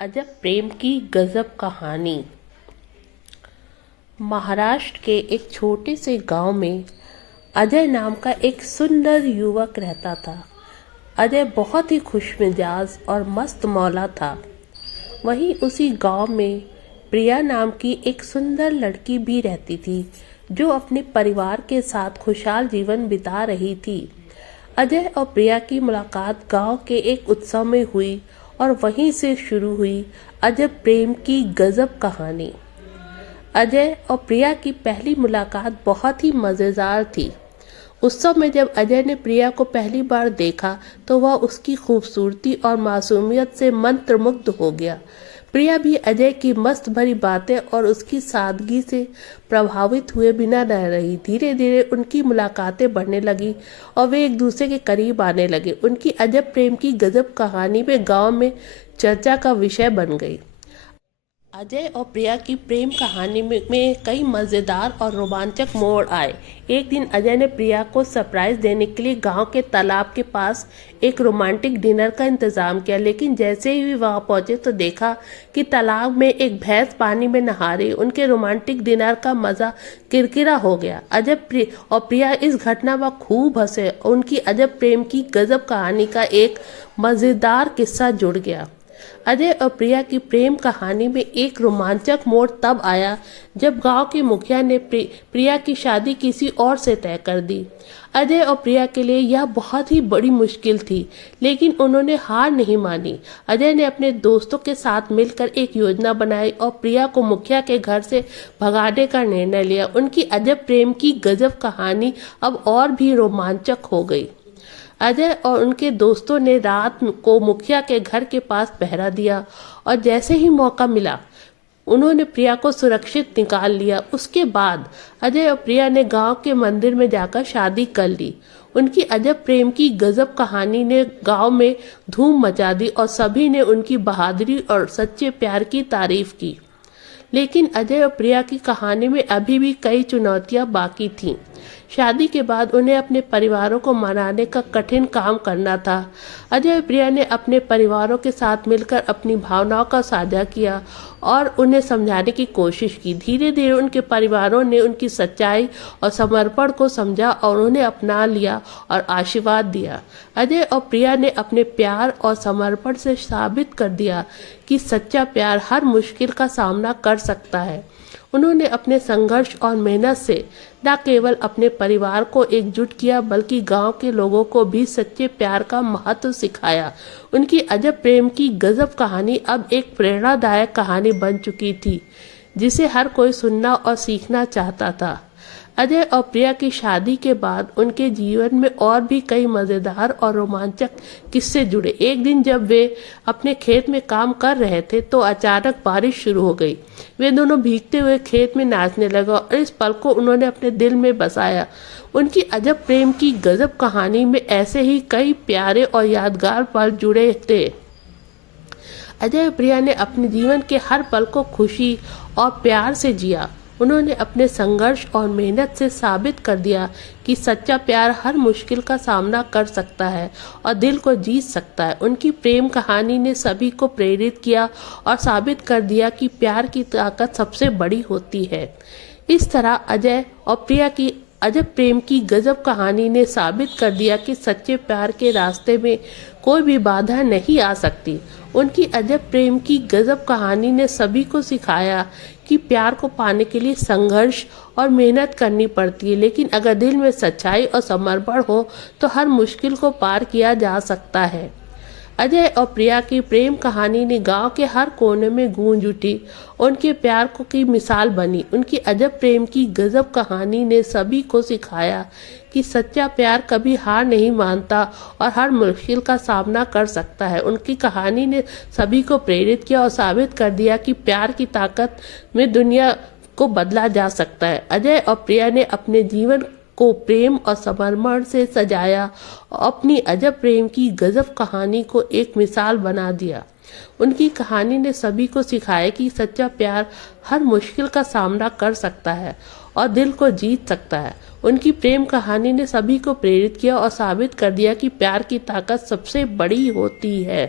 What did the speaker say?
अजब प्रेम की गजब कहानी। महाराष्ट्र के एक छोटे से गांव में अजय नाम का एक सुंदर युवक रहता था। अजय बहुत ही खुशमिजाज और मस्त मौला था। वहीं उसी गांव में प्रिया नाम की एक सुंदर लड़की भी रहती थी, जो अपने परिवार के साथ खुशहाल जीवन बिता रही थी। अजय और प्रिया की मुलाकात गांव के एक उत्सव में हुई और वहीं से शुरू हुई अजब प्रेम की गजब कहानी। अजय और प्रिया की पहली मुलाकात बहुत ही मज़ेदार थी। उत्सव में जब अजय ने प्रिया को पहली बार देखा तो वह उसकी खूबसूरती और मासूमियत से मंत्रमुग्ध हो गया। प्रिया भी अजय की मस्त भरी बातें और उसकी सादगी से प्रभावित हुए बिना रह रही। धीरे धीरे उनकी मुलाकातें बढ़ने लगी और वे एक दूसरे के करीब आने लगे। उनकी अजब प्रेम की गजब कहानी में गांव में चर्चा का विषय बन गई। अजय और प्रिया की प्रेम कहानी में कई मज़ेदार और रोमांचक मोड़ आए। एक दिन अजय ने प्रिया को सरप्राइज देने के लिए गांव के तालाब के पास एक रोमांटिक डिनर का इंतजाम किया, लेकिन जैसे ही वहां पहुंचे तो देखा कि तालाब में एक भैंस पानी में नहा रही। उनके रोमांटिक डिनर का मजा किरकिरा हो गया। अजय और प्रिया इस घटना पर खूब हंसे। उनकी अजब प्रेम की गजब कहानी का एक मज़ेदार किस्सा जुड़ गया। अजय और प्रिया की प्रेम कहानी में एक रोमांचक मोड़ तब आया जब गांव के मुखिया ने प्रिया की शादी किसी और से तय कर दी। अजय और प्रिया के लिए यह बहुत ही बड़ी मुश्किल थी, लेकिन उन्होंने हार नहीं मानी। अजय ने अपने दोस्तों के साथ मिलकर एक योजना बनाई और प्रिया को मुखिया के घर से भगाने का निर्णय लिया। उनकी अजब प्रेम की गजब कहानी अब और भी रोमांचक हो गई। अजय और उनके दोस्तों ने रात को मुखिया के घर के पास पहरा दिया और जैसे ही मौका मिला उन्होंने प्रिया को सुरक्षित निकाल लिया। उसके बाद अजय और प्रिया ने गांव के मंदिर में जाकर शादी कर ली। उनकी अजब प्रेम की गजब कहानी ने गांव में धूम मचा दी और सभी ने उनकी बहादुरी और सच्चे प्यार की तारीफ की। लेकिन अजय और प्रिया की कहानी में अभी भी कई चुनौतियां बाकी थीं। शादी के बाद उन्हें अपने परिवारों को मनाने का कठिन काम करना था। अजय और प्रिया ने अपने परिवारों के साथ मिलकर अपनी भावनाओं का साझा किया और उन्हें समझाने की कोशिश की। धीरे धीरे उनके परिवारों ने उनकी सच्चाई और समर्पण को समझा और उन्हें अपना लिया और आशीर्वाद दिया। अजय और प्रिया ने अपने प्यार और समर्पण से साबित कर दिया कि सच्चा प्यार हर मुश्किल का सामना कर सकता है। उन्होंने अपने संघर्ष और मेहनत से न केवल अपने परिवार को एकजुट किया, बल्कि गांव के लोगों को भी सच्चे प्यार का महत्व सिखाया। उनकी अजब प्रेम की गजब कहानी अब एक प्रेरणादायक कहानी बन चुकी थी, जिसे हर कोई सुनना और सीखना चाहता था। अजय और प्रिया की शादी के बाद उनके जीवन में और भी कई मज़ेदार और रोमांचक किस्से जुड़े। एक दिन जब वे अपने खेत में काम कर रहे थे तो अचानक बारिश शुरू हो गई। वे दोनों भीगते हुए खेत में नाचने लगे और इस पल को उन्होंने अपने दिल में बसाया। उनकी अजब प्रेम की गजब कहानी में ऐसे ही कई प्यारे और यादगार पल जुड़े थे। अजय और प्रिया ने अपने जीवन के हर पल को खुशी और प्यार से जिया। उन्होंने अपने संघर्ष और मेहनत से साबित कर दिया कि सच्चा प्यार हर मुश्किल का सामना कर सकता है और दिल को जीत सकता है। उनकी प्रेम कहानी ने सभी को प्रेरित किया और साबित कर दिया कि प्यार की ताकत सबसे बड़ी होती है। इस तरह अजय और प्रिया की अजब प्रेम की गजब कहानी ने साबित कर दिया कि सच्चे प्यार के रास्ते में कोई भी बाधा नहीं आ सकती। उनकी अजब प्रेम की गजब कहानी ने सभी को सिखाया कि प्यार को पाने के लिए संघर्ष और मेहनत करनी पड़ती है, लेकिन अगर दिल में सच्चाई और समर्पण हो तो हर मुश्किल को पार किया जा सकता है। अजय और प्रिया की प्रेम कहानी ने गांव के हर कोने में गूंज उठी। उनके प्यार को की मिसाल बनी। उनकी अजब प्रेम की गजब कहानी ने सभी को सिखाया कि सच्चा प्यार कभी हार नहीं मानता और हर मुश्किल का सामना कर सकता है। उनकी कहानी ने सभी को प्रेरित किया और साबित कर दिया कि प्यार की ताकत में दुनिया को बदला जा सकता है। अजय और प्रिया ने अपने जीवन को प्रेम और समर्पण से सजाया और अपनी अजब प्रेम की गजब कहानी को एक मिसाल बना दिया। उनकी कहानी ने सभी को सिखाया कि सच्चा प्यार हर मुश्किल का सामना कर सकता है और दिल को जीत सकता है। उनकी प्रेम कहानी ने सभी को प्रेरित किया और साबित कर दिया कि प्यार की ताकत सबसे बड़ी होती है।